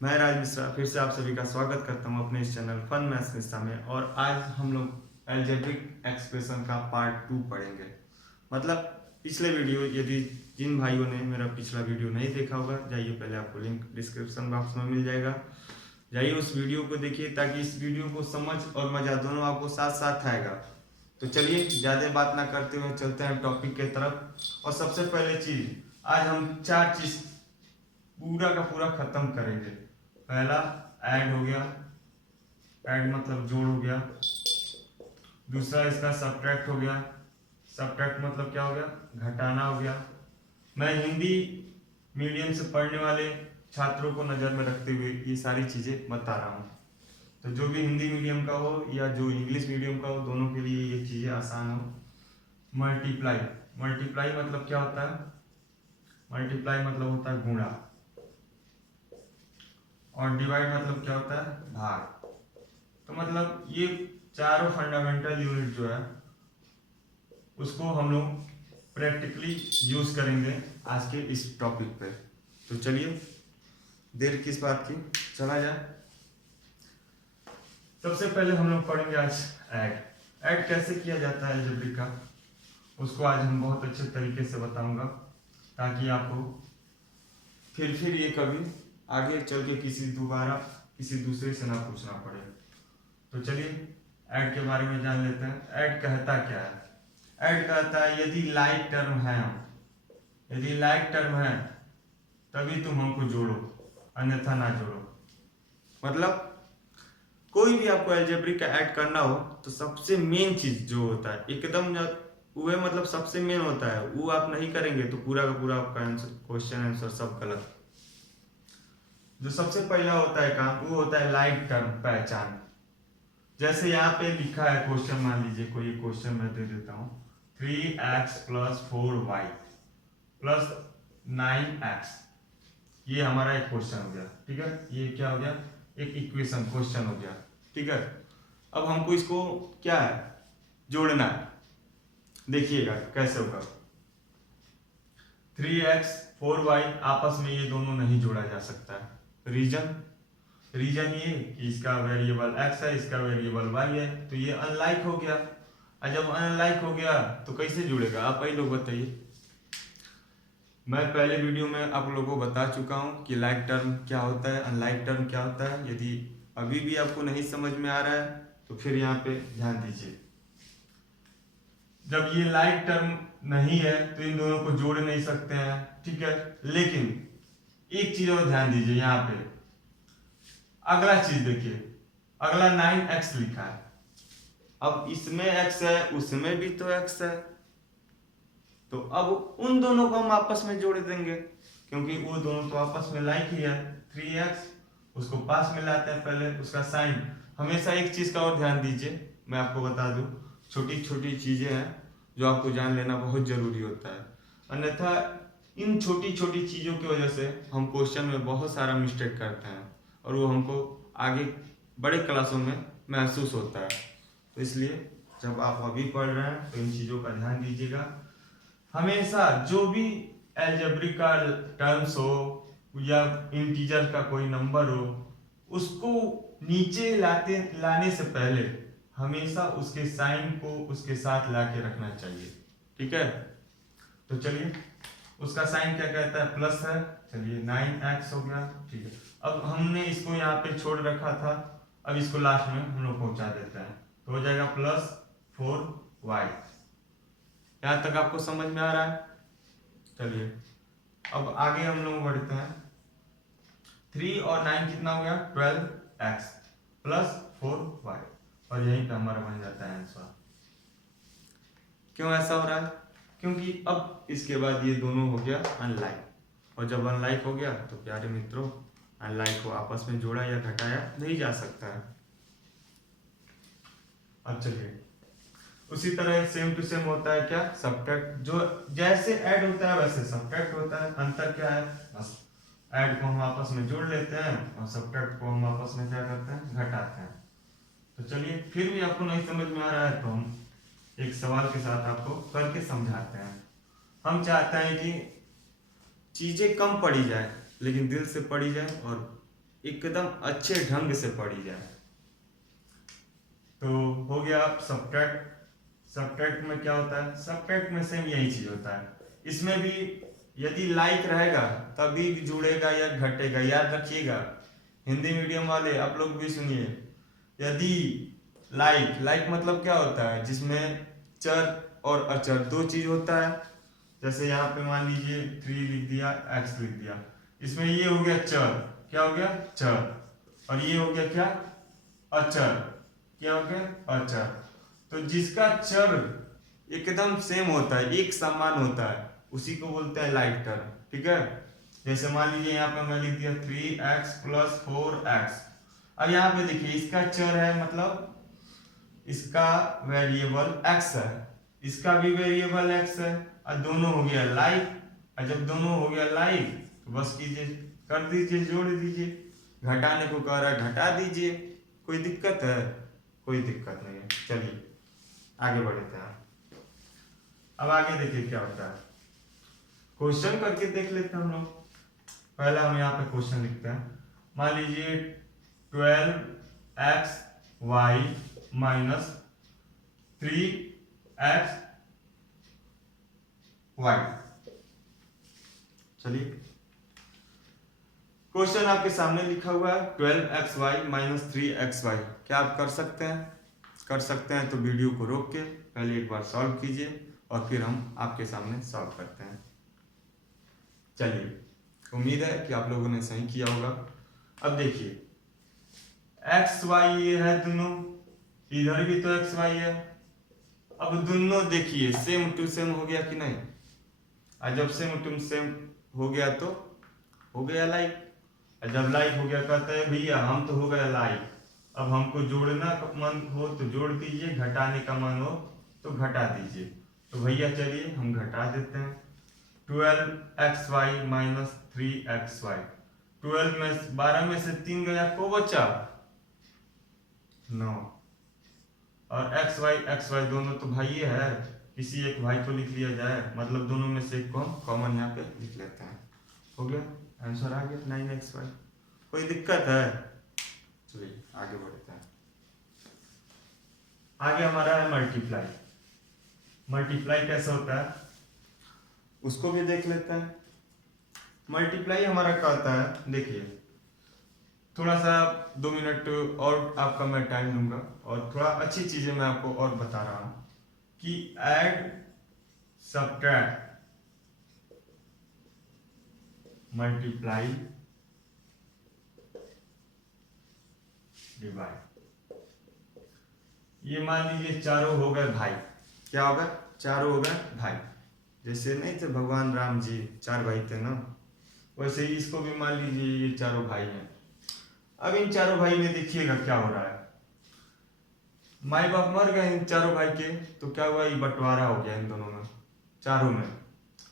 मैं राज मिश्रा फिर से आप सभी का स्वागत करता हूं अपने इस चैनल फन मैथ्स मिश्रा में। और आज हम लोग अलजेब्रिक एक्सप्रेशन का पार्ट 2 पढ़ेंगे। मतलब पिछले वीडियो, यदि जिन भाइयों ने मेरा पिछला वीडियो नहीं देखा होगा, जाइए, पहले आपको लिंक डिस्क्रिप्शन बॉक्स में मिल जाएगा, जाइए उस वीडियो को देखिए ताकि इस वीडियो को समझ और मजा दोनों आपको साथ साथ आएगा। तो चलिए ज़्यादा बात ना करते हुए चलते हैं टॉपिक के तरफ। और सबसे पहले चीज़, आज हम 4 चीज़ पूरा का पूरा खत्म करेंगे। पहला ऐड हो गया, ऐड मतलब जोड़ हो गया। दूसरा इसका सब्ट्रैक्ट हो गया, सब्ट्रैक्ट मतलब क्या हो गया, घटाना हो गया। मैं हिंदी मीडियम से पढ़ने वाले छात्रों को नज़र में रखते हुए ये सारी चीज़ें बता रहा हूँ। तो जो भी हिंदी मीडियम का हो या जो इंग्लिश मीडियम का हो, दोनों के लिए ये चीज़ें आसान हो। मल्टीप्लाई, मल्टीप्लाई मतलब क्या होता है, मल्टीप्लाई मतलब होता है गुणा। और डिवाइड मतलब क्या होता है, भाग। तो मतलब ये चारों फंडामेंटल यूनिट जो है उसको हम लोग प्रैक्टिकली यूज करेंगे आज के इस टॉपिक पे। तो चलिए देर किस बात की, चला जाए। सबसे पहले हम लोग पढ़ेंगे आज ऐड। ऐड कैसे किया जाता है अलजेब्रिक का, उसको आज हम बहुत अच्छे तरीके से बताऊंगा ताकि आपको फिर ये कभी आगे चल के किसी दूसरे से ना पूछना पड़े। तो चलिए ऐड के बारे में जान लेते हैं। ऐड कहता क्या है? ऐड कहता है यदि लाइक टर्म है, यदि लाइक टर्म है तभी तुम हमको जोड़ो, अन्यथा ना जोड़ो। मतलब कोई भी आपको अलजेब्रिक का ऐड करना हो तो सबसे मेन चीज जो होता है एकदम वह, मतलब सबसे मेन होता है, वो आप नहीं करेंगे तो पूरा का पूरा आपका आंसर, क्वेश्चन आंसर सब गलत। जो सबसे पहला होता है काम, वो होता है लाइक टर्म, पहचान। जैसे यहाँ पे लिखा है क्वेश्चन, मान लीजिए कोई क्वेश्चन मैं दे देता हूँ, 3x + 4y + 9x, ये हमारा एक क्वेश्चन हो गया। ठीक है, ये क्या हो गया, एक इक्वेशन, क्वेश्चन हो गया। ठीक है, अब हमको इसको क्या है, जोड़ना है। देखिएगा कैसे होगा। 3x 4y आपस में ये दोनों नहीं जोड़ा जा सकता है। रीजन, रीजन ये कि इसका वेरिएबल x है, इसका वेरिएबल y है, तो ये अनलाइक हो गया। और जब अनलाइक हो गया तो कैसे जुड़ेगा, आप ही लोग बताइए। मैं पहले वीडियो में आप लोगों को बता चुका हूं कि लाइक टर्म क्या होता है, अनलाइक टर्म क्या होता है। यदि अभी भी आपको नहीं समझ में आ रहा है तो फिर यहाँ पे ध्यान दीजिए। जब ये लाइक टर्म नहीं है तो इन दोनों को जोड़ नहीं सकते हैं। ठीक है, लेकिन एक चीज और ध्यान दीजिए, यहाँ पे अगला चीज देखिए, अगला 9x लिखा है। अब इसमें x है, उसमें भी तो x है, तो अब उन दोनों को हम आपस में जोड़ देंगे क्योंकि वो दोनों तो आपस में लाइक ही है। 3x, उसको पास में लाते हैं पहले, उसका साइन। हमेशा एक चीज का और ध्यान दीजिए, मैं आपको बता दूं, छोटी छोटी चीजें हैं जो आपको जान लेना बहुत जरूरी होता है। अन्यथा इन छोटी छोटी चीजों की वजह से हम क्वेश्चन में बहुत सारा मिस्टेक करते हैं और वो हमको आगे बड़े क्लासों में महसूस होता है। तो इसलिए जब आप अभी पढ़ रहे हैं तो इन चीजों का ध्यान दीजिएगा। हमेशा जो भी अलजेब्रिक का टर्म्स हो या इंटीजर का कोई नंबर हो, उसको नीचे लाने से पहले हमेशा उसके साइन को उसके साथ लाके रखना चाहिए। ठीक है, तो चलिए उसका साइन क्या कहता है, प्लस है। चलिए 9x हो गया। ठीक है, अब हमने इसको यहाँ पे छोड़ रखा था, अब इसको लास्ट में हम लोग पहुंचा देते हैं, तो हो जाएगा +4y। यहाँ तक आपको समझ में आ रहा है? चलिए अब आगे हम लोग बढ़ते हैं। 3 और 9 कितना हो गया, 12x + 4y, और यहीं पे हमारा बन जाता है आंसर। क्यों ऐसा हो रहा है? क्योंकि अब इसके बाद ये दोनों हो गया अनलाइक, और जब अनलाइक हो गया तो प्यारे मित्रों, अनलाइक को आपस में जोड़ा या घटाया नहीं जा सकता है। अब चलिए उसी तरह सेम टू सेम होता है क्या, सब्ट्रैक्ट। जो जैसे ऐड होता है वैसे सब्ट्रैक्ट होता है। अंतर क्या है, बस ऐड को हम आपस में जोड़ लेते हैं और सब्ट्रैक्ट को हम आपस में क्या करते हैं, घटाते हैं। तो चलिए फिर भी आपको नहीं समझ में आ रहा है तो हम एक सवाल के साथ आपको करके समझाते हैं। हम चाहते हैं कि चीजें कम पढ़ी जाए लेकिन दिल से पढ़ी जाए और एकदम अच्छे ढंग से पढ़ी जाए। तो हो गया। आप सब्ट्रैक्ट में क्या होता है? सब्ट्रैक्ट में सेम यही चीज होता है। इसमें भी यदि लाइक रहेगा तभी जुड़ेगा या घटेगा, याद रखिएगा। हिंदी मीडियम वाले आप लोग भी सुनिए। यदि लाइक मतलब क्या होता है? जिसमें चर और अचर दो चीज होता है। जैसे यहाँ पे मान लीजिए 3 लिख दिया, x लिख दिया। इसमें ये हो गया चर, क्या हो गया? चर। और ये हो गया क्या? अचर। क्या हो गया? अचर। तो जिसका चर एकदम सेम होता है, एक समान होता है, उसी को बोलते हैं लाइक टर्म। ठीक है। जैसे मान लीजिए यहाँ पे मैं लिख दिया 3x + 4x। अब यहाँ पे देखिए इसका चर है, मतलब इसका वेरिएबल x है, इसका भी वेरिएबल x है, और दोनों हो गया लाइक। और जब दोनों हो गया लाइक तो बस कीजिए, कर दीजिए, जोड़ दीजिए। घटाने को कह रहा है, घटा दीजिए। कोई दिक्कत है? कोई दिक्कत नहीं है। चलिए आगे बढ़ते हैं। अब आगे देखिए क्या होता है। क्वेश्चन करके देख लेते हैं हम लोग। पहला हम यहाँ पे क्वेश्चन लिखते हैं। मान लीजिए 12xy - 3xy। चलिए क्वेश्चन आपके सामने लिखा हुआ है 12xy - 3xy। क्या आप कर सकते हैं? कर सकते हैं तो वीडियो को रोक के पहले एक बार सॉल्व कीजिए और फिर हम आपके सामने सॉल्व करते हैं। चलिए, उम्मीद है कि आप लोगों ने सही किया होगा। अब देखिए एक्स वाई ये है दोनों, इधर भी तो एक्स वाई है। अब दोनों देखिए सेम टू सेम हो गया कि नहीं? और जब सेम टू सेम हो गया तो हो गया लाइक। और जब लाइक हो गया कहते हैं भैया हम तो हो गया लाइक, अब हमको जोड़ना का मन हो तो जोड़ दीजिए, घटाने का मन हो तो घटा दीजिए। तो भैया चलिए हम घटा देते हैं। 12xy - 3xy। 12 में 12 में से 3 गया, को बचा 9। और xy दोनों तो भाई है, किसी एक भाई को लिख लिया जाए, मतलब दोनों में से एक को हम कॉमन यहाँ पे लिख लेते हैं। हो गया, आंसर आ गया 9xy। कोई दिक्कत है? चलिए आगे बढ़ते हैं। आगे हमारा है मल्टीप्लाई। मल्टीप्लाई कैसे होता है उसको भी देख लेते हैं। मल्टीप्लाई हमारा क्या होता है? देखिए थोड़ा सा 2 मिनट और आपका मैं टाइम लूंगा, और थोड़ा अच्छी चीजें मैं आपको और बता रहा हूं कि ऐड, सब्ट्रैक्ट, मल्टीप्लाई, डिवाइड। ये मान लीजिए चारों हो गए भाई। क्या होगा? चारों हो गए भाई। जैसे नहीं थे भगवान राम जी 4 भाई थे ना, वैसे ही इसको भी मान लीजिए ये चारों भाई हैं। अब इन चारों भाई में देखिएगा क्या हो रहा है। माई बाप मर गए इन चारों भाई के, तो क्या हुआ? ये बंटवारा हो गया इन दोनों में, चारों में।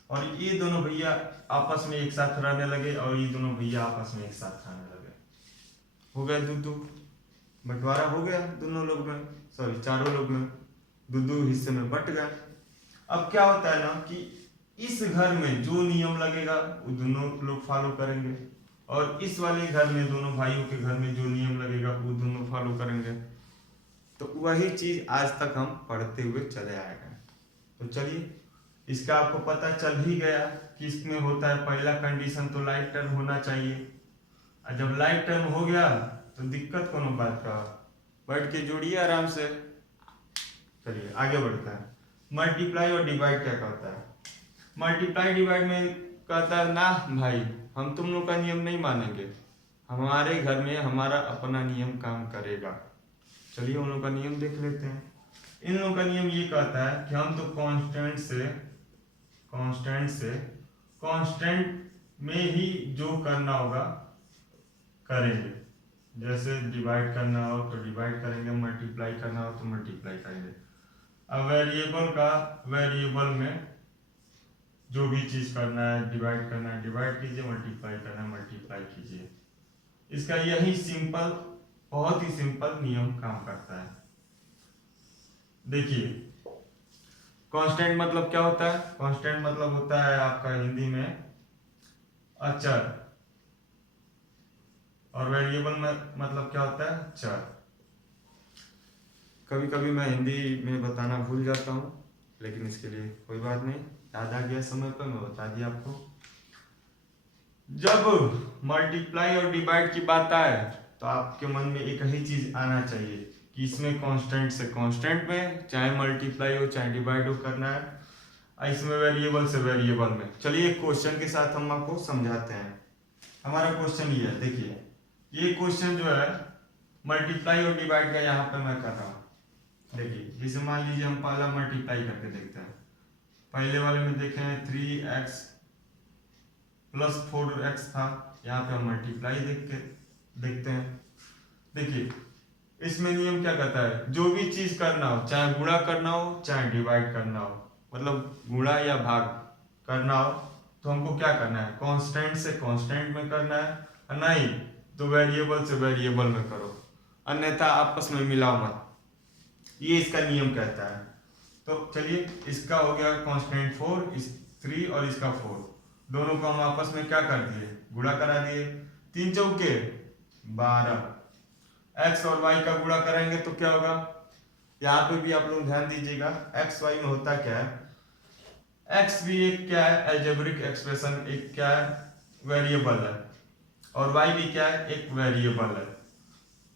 और ये दोनों भैया आपस में एक साथ रहने लगे, और ये दोनों भैया आपस में एक साथ रहने लगे। हो गया दो, बंटवारा हो गया दोनों लोग में, सॉरी चारों लोग में, दो हिस्से में बंट गए। अब क्या होता है ना कि इस घर में जो नियम लगेगा वो दोनों लोग फॉलो करेंगे, और इस वाले घर में, दोनों भाइयों के घर में जो नियम लगेगा वो दोनों फॉलो करेंगे। तो वही चीज आज तक हम पढ़ते हुए चले आए हैं। तो चलिए, इसका आपको पता चल ही गया कि इसमें होता है पहला कंडीशन तो लाइक टर्म होना चाहिए। और जब लाइक टर्म हो गया तो दिक्कत कौन बात का? बैठ के जोड़िए आराम से। चलिए आगे बढ़ते हैं। मल्टीप्लाई और डिवाइड क्या कहता है? मल्टीप्लाई डिवाइड में कहता है ना भाई, हम तुम लोग का नियम नहीं मानेंगे, हमारे घर में हमारा अपना नियम काम करेगा। चलिए उन लोगों का नियम देख लेते हैं। इन लोगों का नियम ये कहता है कि हम तो कांस्टेंट में ही जो करना होगा करेंगे। जैसे डिवाइड करना हो तो डिवाइड करेंगे, मल्टीप्लाई करना हो तो मल्टीप्लाई करेंगे। अब वेरिएबल में जो भी चीज करना है, डिवाइड करना है डिवाइड कीजिए, मल्टीप्लाई करना है मल्टीप्लाई कीजिए। इसका यही सिंपल, बहुत ही सिंपल नियम काम करता है। देखिए कांस्टेंट मतलब क्या होता है? कांस्टेंट मतलब होता है आपका हिंदी में अचर, और वेरिएबल में मतलब क्या होता है, चर। कभी कभी मैं हिंदी में बताना भूल जाता हूँ, लेकिन इसके लिए कोई बात नहीं, याद आ गया समय पर मैं बता दिया आपको। जब मल्टीप्लाई और डिवाइड की बात आए तो आपके मन में एक ही चीज आना चाहिए कि इसमें कांस्टेंट से कांस्टेंट में, चाहे मल्टीप्लाई हो चाहे डिवाइड हो करना है, इसमें वेरिएबल से वेरिएबल में। चलिए एक क्वेश्चन के साथ हम आपको समझाते हैं। हमारा क्वेश्चन ये है, देखिए ये क्वेश्चन जो है मल्टीप्लाई और डिवाइड का यहाँ पे मैं कर रहा हूँ। देखिए जैसे मान लीजिए हम पहला मल्टीप्लाई करके देखते हैं। पहले वाले में देखें 3x प्लस 4x था, यहाँ पे हम मल्टीप्लाई देखते हैं। देखिए इसमें नियम क्या कहता है, जो भी चीज करना हो, चाहे गुणा करना हो चाहे डिवाइड करना हो, मतलब गुणा या भाग करना हो, तो हमको क्या करना है, कांस्टेंट से कांस्टेंट में करना है, नहीं तो वेरिएबल से वेरिएबल में करो, अन्यथा आपस में मिलाओ मत। ये इसका नियम कहता है। तो चलिए इसका हो गया कांस्टेंट 4, इस 3 और इसका 4, दोनों को हम आपस में क्या कर दिए, गुणा करा दिए। 3 चौके 12, x और y का गुणा करेंगे तो क्या होगा, यहाँ पे भी आप लोग ध्यान दीजिएगा, x y में होता क्या है, x भी एक क्या है, अलजेब्रिक एक्सप्रेशन, एक क्या है, वेरिएबल है, और y भी क्या है, एक वेरिएबल है।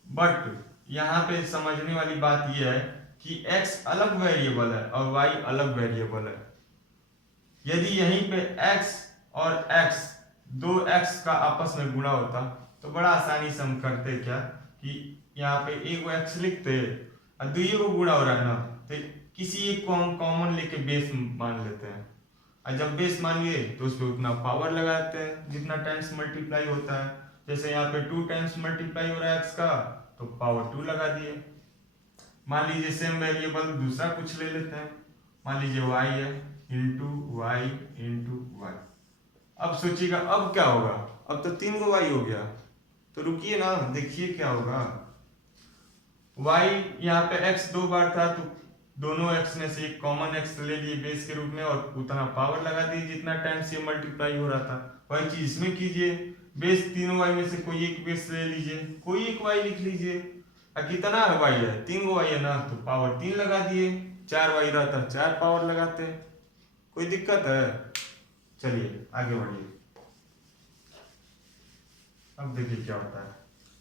बट यहाँ पे समझने वाली बात यह है कि x अलग वेरिएबल है और y अलग वेरिएबल है। यदि यहीं पे x और x, दो x का आपस में गुणा होता तो बड़ा आसानी से हम करते क्या कि यहाँ पे एक x लिखते और दुइयों को गुणा हो रहा है ना, तो किसी एक को हम कॉमन लेके बेस मान लेते हैं, और जब बेस मान लिए तो उस पर उतना पावर लगाते हैं जितना टाइम्स मल्टीप्लाई होता है। जैसे यहाँ पे 2 टाइम्स मल्टीप्लाई हो रहा है x का, तो पावर 2 लगा दिए। मान लीजिए सेम वेरिएबल दूसरा कुछ ले लेते हैं, मान लीजिए y है, इंटू वाई इंटू वाई। अब सोचिएगा अब क्या होगा, अब तो 3 को y हो गया, तो रुकिए ना, देखिए क्या होगा। y यहाँ पे x 2 बार था, तो दोनों x में से एक कॉमन x ले लिए बेस के रूप में और उतना पावर लगा दी जितना टाइम से मल्टीप्लाई हो रहा था। वही चीज इसमें कीजिए, बेस तीनों y में से कोई एक बेस ले लीजिए, कोई एक y लिख लीजिए, कितना y है, 3 y है ना, तो पावर 3 लगा दिए, 4 y रहता 4 पावर लगाते, कोई दिक्कत है। चलिए आगे बढ़िए। अब देखिए क्या होता है,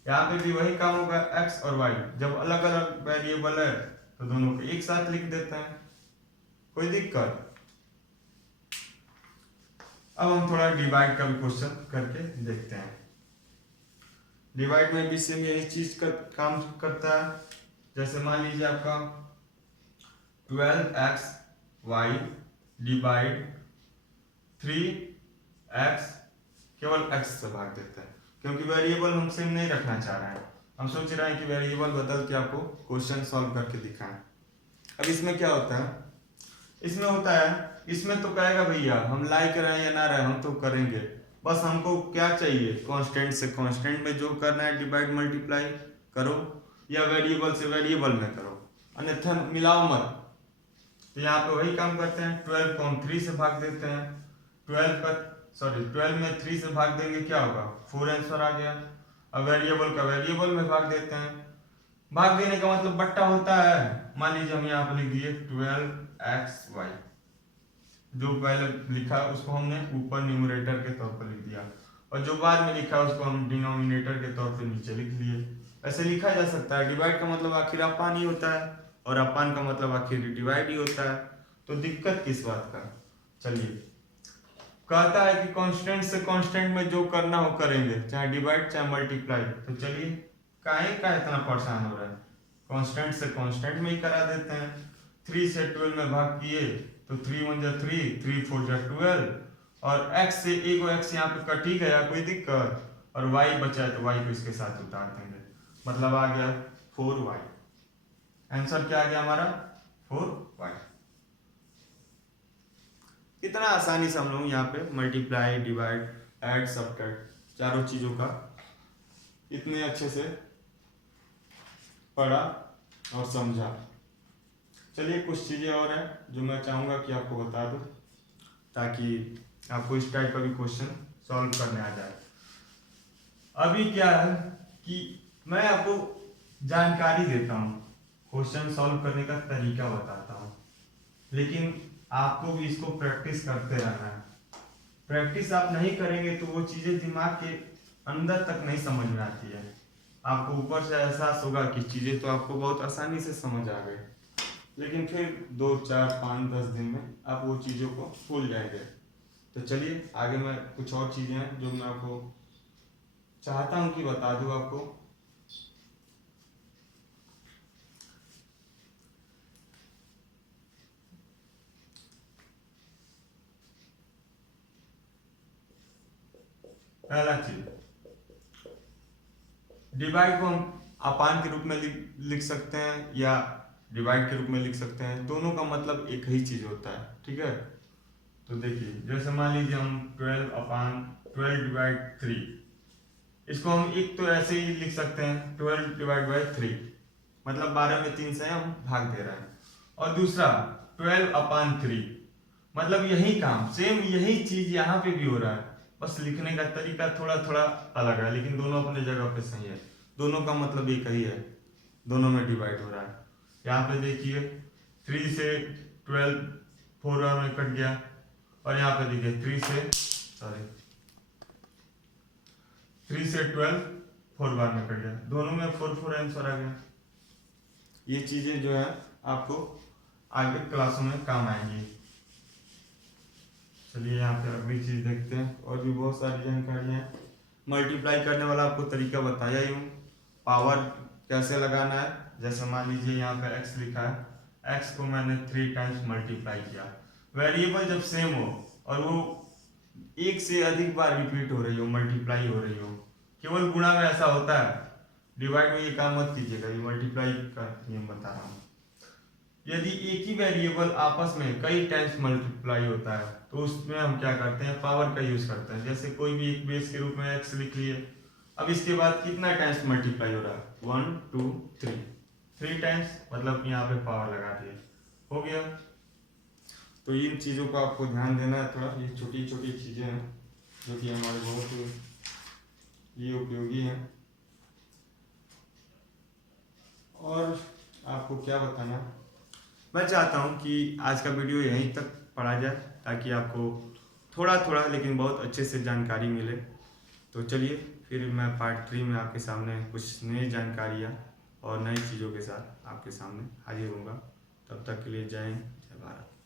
यहाँ पे भी वही काम होगा, x और y जब अलग अलग वेरिएबल है तो दोनों को एक साथ लिख देते हैं, कोई दिक्कत। अब हम थोड़ा डिवाइड का भी क्वेश्चन करके देखते हैं। डिवाइड में भी सेम यही चीज का काम करता है। जैसे मान लीजिए आपका 12xy डिवाइड 3x, केवल x से भाग देते हैं क्योंकि वेरिएबल हम सेम नहीं रखना चाह रहे हैं, हम सोच रहे हैं कि वेरिएबल बदल के आपको क्वेश्चन सॉल्व करके दिखाएं। अब इसमें क्या होता है, इसमें होता है, इसमें तो कहेगा भैया हम लाइक रहे या ना रहे हम तो करेंगे, बस हमको क्या चाहिए, कांस्टेंट से कांस्टेंट में जो करना है डिवाइड मल्टीप्लाई करो या वेरिएबल से वेरिएबल में करो, अन्यथा मिलाओ मत। तो यहाँ पे वही काम करते हैं, 12 को हम 3 से भाग देते हैं, 12 में 3 से भाग देंगे क्या होगा, 4 आंसर आ गया। अब वेरिएबल का वेरिएबल में भाग देते हैं, भाग देने का मतलब बट्टा होता है। मान लीजिए हम यहाँ पर लिख दिए 12xy, जो पहले लिखा उसको हमने ऊपर न्यूमरेटर के तौर पर लिख दिया और जो बाद में लिखा उसको हम डिनोमिनेटर के तौर पर नीचे लिख लिए। ऐसे लिखा जा सकता है, डिवाइड का मतलब आखिर अपान ही होता है और अपान का मतलब आखिर डिवाइड ही होता है, तो दिक्कत किस बात का। चलिए कहता है कि कांस्टेंट से कांस्टेंट में जो करना हो करेंगे, चाहे डिवाइड चाहे मल्टीप्लाई, तो चलिए काहे का इतना परेशान हो रहा है, कांस्टेंट से कांस्टेंट में ही करा देते हैं। 3 से 12 में भाग किए तो 3 1 जा 3, 3 4 जा 12, और x से एक x यहाँ पे कट ही गया, कोई दिक्कत, और y बचा है तो y को इसके साथ उतार देंगे, मतलब आ गया 4y। आंसर क्या आ गया हमारा, 4y। कितना आसानी से हम लोग यहाँ पे मल्टीप्लाई डिवाइड ऐड सब्ट्रैक्ट चारों चीजों का इतने अच्छे से पढ़ा और समझा। चलिए कुछ चीजें और हैं जो मैं चाहूंगा कि आपको बता दूं ताकि आपको इस टाइप का भी क्वेश्चन सॉल्व करने आ जाए। अभी क्या है कि मैं आपको जानकारी देता हूँ, क्वेश्चन सॉल्व करने का तरीका बताता हूँ, लेकिन आपको भी इसको प्रैक्टिस करते रहना है। प्रैक्टिस आप नहीं करेंगे तो वो चीजें दिमाग के अंदर तक नहीं समझ में आती है। आपको ऊपर से एहसास होगा कि चीजें तो आपको बहुत आसानी से समझ आ गई, लेकिन फिर 2, 4, 5, 10 दिन में आप वो चीजों को भूल जाएंगे। तो चलिए आगे मैं कुछ और चीजें हैं जो मैं आपको चाहता हूं कि बता दूं आपको। पहला चीज, डिवाइड को हम अपान के रूप में लिख सकते हैं या डिवाइड के रूप में लिख सकते हैं, दोनों का मतलब एक ही चीज होता है, ठीक है। तो देखिए जैसे मान लीजिए हम 12 डिवाइड 3, इसको हम एक तो ऐसे ही लिख सकते हैं 12 डिवाइड बाई 3, मतलब 12 में 3 से हम भाग दे रहे हैं। और दूसरा 12/3, मतलब यही काम सेम यही चीज यहाँ पे भी हो रहा है, बस लिखने का तरीका थोड़ा थोड़ा अलग है, लेकिन दोनों अपने जगह पे सही है। दोनों का मतलब एक ही है, दोनों में डिवाइड हो रहा है। यहाँ पे देखिए 3 से 12 4 बार में कट गया, और यहाँ पे देखिए 3 से 12 4 बार में कट गया, दोनों में 4 आंसर आ गया। ये चीजें जो है आपको आगे क्लासों में काम आएंगी। चलिए यहाँ पे अगली चीज देखते हैं, और भी बहुत सारी जानकारियाँ हैं। मल्टीप्लाई करने वाला आपको तरीका बताया ही हूँ, पावर कैसे लगाना है। जैसे मान लीजिए यहाँ पे x लिखा है, x को मैंने 3 टाइम्स मल्टीप्लाई किया। वेरिएबल जब सेम हो और वो एक से अधिक बार रिपीट हो रही हो, मल्टीप्लाई हो रही हो, केवल गुणा में ऐसा होता है, डिवाइड में ये काम मत कीजिएगा, ये मल्टीप्लाई का नियम बता रहा हूँ। यदि एक ही वेरिएबल आपस में कई टाइम्स मल्टीप्लाई होता है तो उसमें हम क्या करते हैं, पावर का यूज करते हैं। जैसे कोई भी एक बेस के रूप में x लिख लिए, अब इसके बाद कितना टाइम्स मल्टीप्लाई हो रहा है, 1 2 3 टाइम्स, मतलब यहाँ पे पावर लगा दिए, हो गया। तो इन चीज़ों का आपको ध्यान देना है थोड़ा, ये छोटी छोटी चीज़ें हैं जो कि हमारे बहुत ये उपयोगी हैं। और आपको क्या बताना, मैं चाहता हूँ कि आज का वीडियो यहीं तक पढ़ा जाए, ताकि आपको थोड़ा थोड़ा लेकिन बहुत अच्छे से जानकारी मिले। तो चलिए फिर मैं पार्ट 3 में आपके सामने कुछ नई जानकारियाँ और नई चीज़ों के साथ आपके सामने हाजिर होऊंगा। तब तक के लिए जय हिंद, जय भारत।